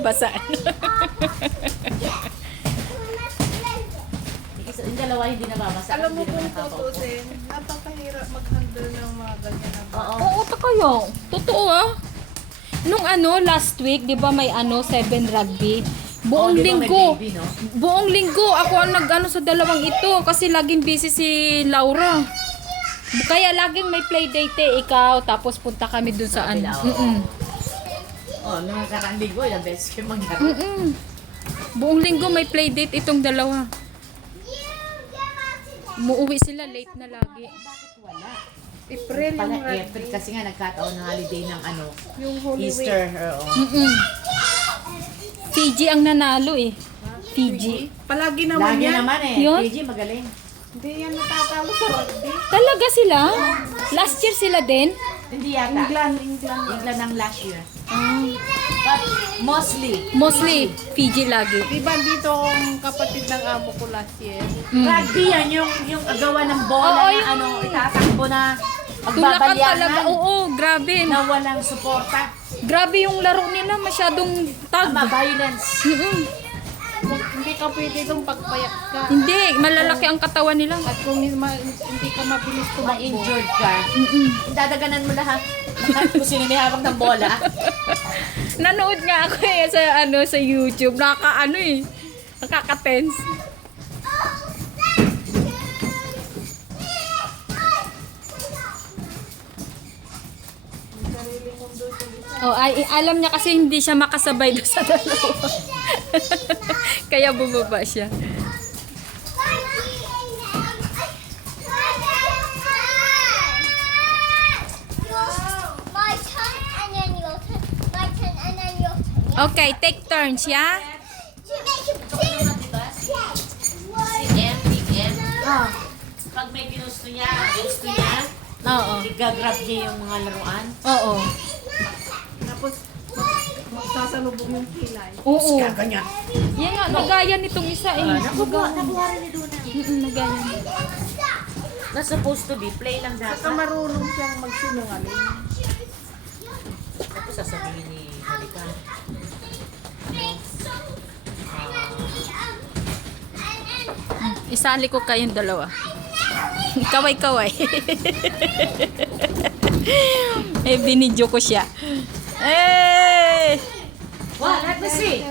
Basa. Yung dalawa hindi nababasa. Alam mo hindi kung naman nakakaupo. tutusin, napakahirap mag-handle ng mga ganyan na ba? Oo. Oo, kayo. Totoo ah. Nung last week, 'di ba may 7 rugby. Buong Oo, di ba may linggo. baby, no? Buong linggo ako ang sa dalawang ito kasi laging busy si Laura. Kaya laging may play date ikaw tapos punta kami dun sa Kabila, oo. Mm-mm. Oh, nung nakaraang linggo, ilang beses kayo mangyari. Mm-mm. Buong linggo may play date itong dalawa. Umuwi sila late na lagi. Bakit wala? April yung Pala rugby. April kasi nga nagkataon ng holiday ng Yung Holy Week. Easter. Oo. Mm-mm. Fiji ang nanalo eh. Fiji. Palagi naman Lagi yan. naman eh. Yun? PG magaling. Hindi yan natatalo sa rugby. Talaga sila? Last year sila din? Hindi yata. England. England ang last year. Ah. But mostly. Mostly Fiji lagi. Diba dito ang kapatid ng amo ko last year? Mm. Rugby yan, yung gawa ng bola Oo, na yung- itatakbo na Tulakan talaga. magbabalyahan Oo, grabe. na walang suporta. Grabe yung laro nila. Masyadong tag. Violence. Mm-mm. Hindi ka pwede itong pagpayak ka. Hindi, malalaki ang katawan nila. At kung hindi ka mabilis tumakbo. Ma-injured ka. Mm-mm. Dadaganan mo lahat. Kung sino may hawak ng bola. Nanood nga ako sa YouTube. Nakaka-tense. Oh, alam niya kasi hindi siya makasabay doon sa dalawa. Kaya bumaba siya. My turn and then your turn. My turn and then your turn. Okay, take turns, ya? To make a big Si M, Big M. Pag may gusto niya, Oo. igagrab niya yung mga laruan. Oo. Tapos magsasalubong yung kilay. Oo. Ganyan. Yan nga, nagaya nitong isa eh. Nabuha rin ni Luna. Nagaya niya. Na supposed to be, play lang Saka dapat. marunong siyang magsinungaling. Tapos sasabihin ni Halika. Isali ko kayong dalawa. Kaway-kaway. Binidyo ko siya. Eh! Well, let me see.